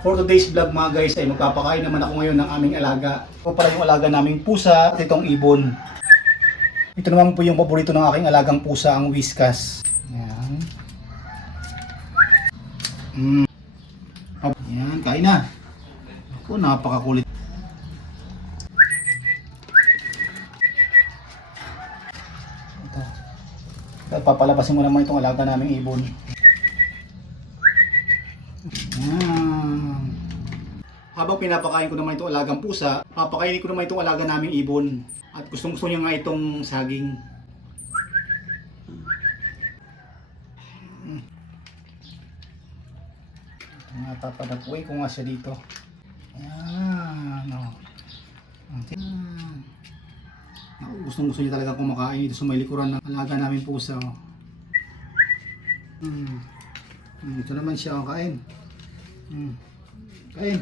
For today's vlog mga guys ay magpapakain naman ako ngayon ng aming alaga. Ito pala yung alaga naming pusa at itong ibon. Ito naman po yung paborito ng aking alagang pusa, ang Whiskas. Yan. Yan, kain na. Ako, napakakulit. Ito. Papalabasin mo naman itong alaga naming ibon. Yan. Habang pinapakain ko naman itong alagang pusa, papakainin ko naman itong alaga naming ibon. At gustong gusto niya nga itong saging. Papadapuin ko nga siya dito. Ayan. Gustong gusto niya talaga kumakain dito sa may likuran ng alaga namin pusa. Ito naman siya, kain. Kain.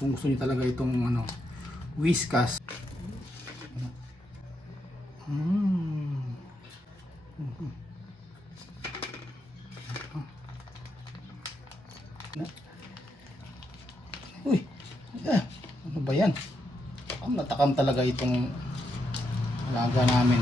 Gusto niya talaga itong Whiskas. Uy, ano ba yan? Natakam talaga itong alaga namin.